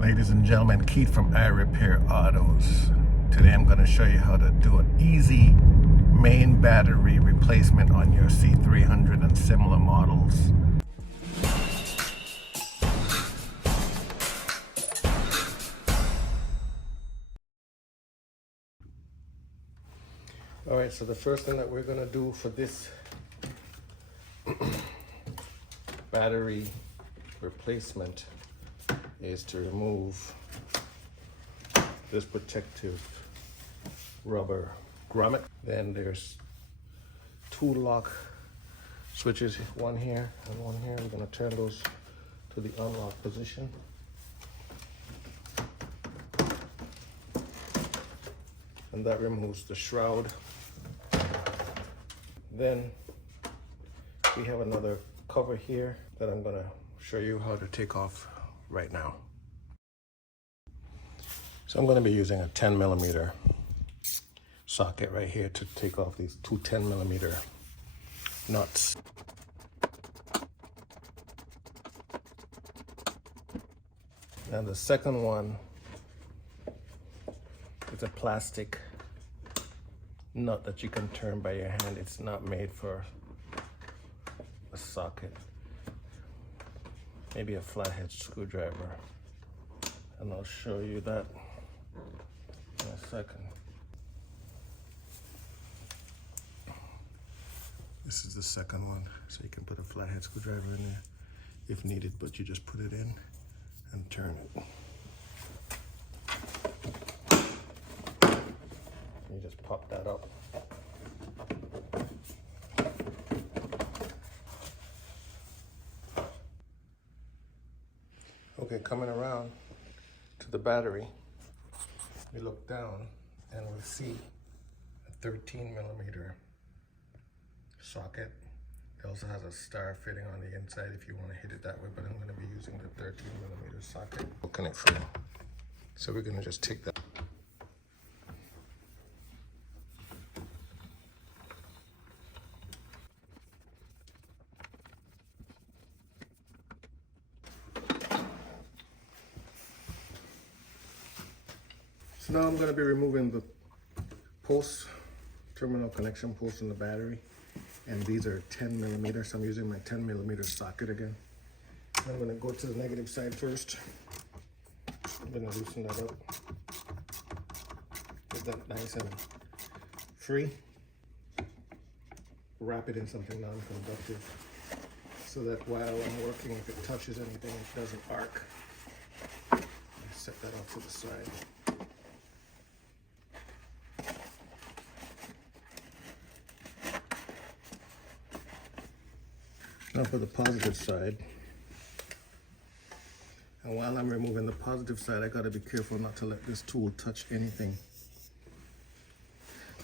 Ladies and gentlemen, Keith from iRepair Autos. Today I'm going to show you how to do an easy main battery replacement on your C300 and similar models. Alright, so the first thing that we're going to do for this battery replacement is to remove this protective rubber grommet. Then there's two lock switches, one here and one here. I'm going to turn those to the unlock position. And that removes the shroud. Then we have another cover here that I'm going to show you how to take off right now. So I'm going to be using a 10mm socket right here to take off these two 10mm nuts. And the second one is a plastic nut that you can turn by your hand. It's not made for a socket. Maybe a flathead screwdriver. And I'll show you that in a second. This is the second one, so you can put a flathead screwdriver in there if needed, but you just put it in and turn it. You just pop that up. Okay, coming around to the battery, we look down and we see a 13mm socket. It also has a star fitting on the inside if you want to hit it that way, but I'm going to be using the 13mm socket. We'll connect from. So we're going to just take that. So now I'm going to be removing the posts, terminal connection posts in the battery. And these are 10mm, so I'm using my 10mm socket again. I'm going to go to the negative side first. I'm going to loosen that up. Get that nice and free. Wrap it in something non-conductive so that while I'm working, if it touches anything, it doesn't arc. Set that off to the side. Now for the positive side. And while I'm removing the positive side, I gotta be careful not to let this tool touch anything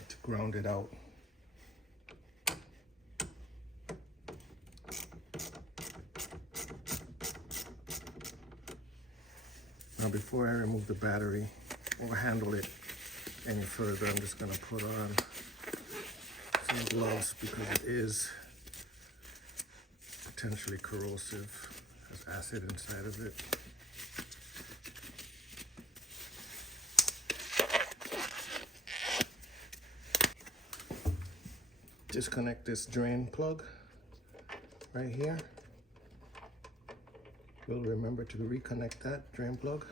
to ground it out. Now before I remove the battery or handle it any further, I'm just gonna put on some gloves because it is potentially corrosive. There's acid inside of it. Disconnect this drain plug right here. We'll remember to reconnect that drain plug.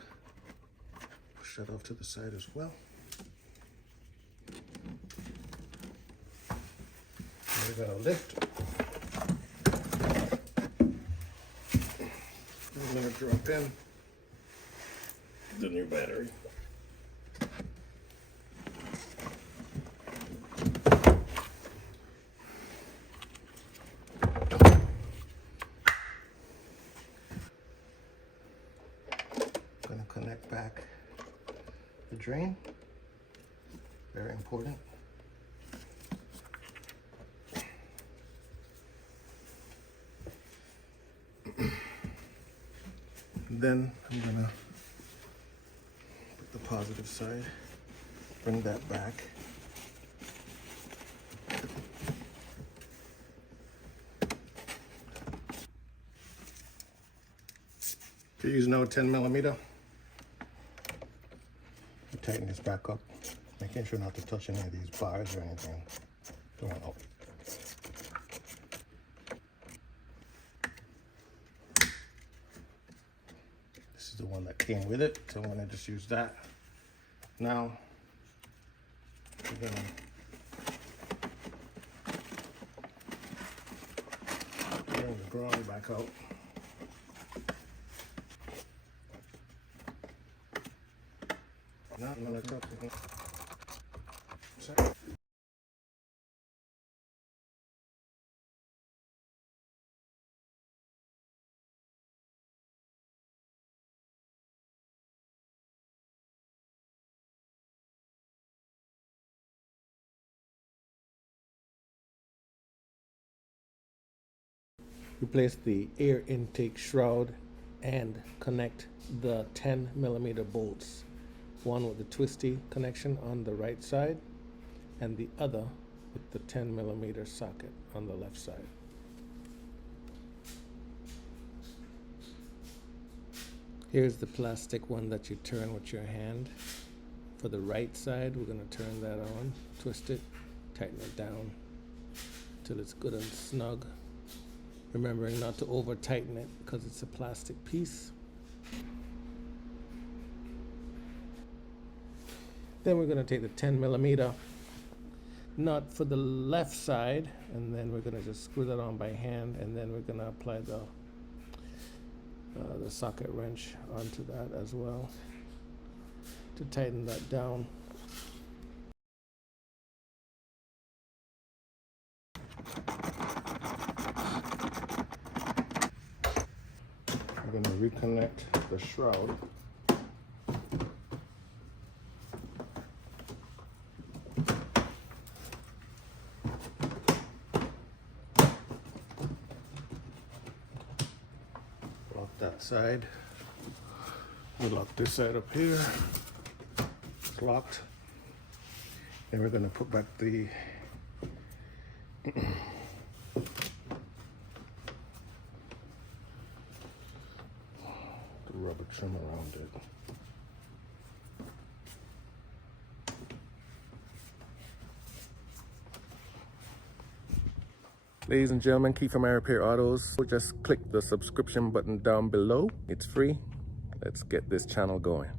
Push that off to the side as well. And we're gonna lift. I'm going to drop in the new battery. I'm going to connect back the drain. Very important. Then I'm gonna put the positive side, bring that back. If you're using now 10mm, tighten this back up, making sure not to touch any of these bars or anything. Going up. This is the one that came with it, so I'm gonna just use that. Now, we're gonna bring the ground back out. Now I'm gonna cut it. Replace the air intake shroud and connect the 10mm bolts, one with the twisty connection on the right side and the other with the 10mm socket on the left side. Here's the plastic one that you turn with your hand. For the right side, we're going to turn that on, twist it, tighten it down till it's good and snug. Remembering not to over tighten it because it's a plastic piece. Then we're going to take the 10mm nut for the left side, and then we're going to just screw that on by hand, and then we're going to apply the socket wrench onto that as well to tighten that down. We're going to reconnect the shroud. Lock that side. We lock this side up here. It's locked. Then we're going to put back the rubber trim around it. Ladies and gentlemen, Keith from iRepair Autos. Just click the subscription button down below. It's free. Let's get this channel going.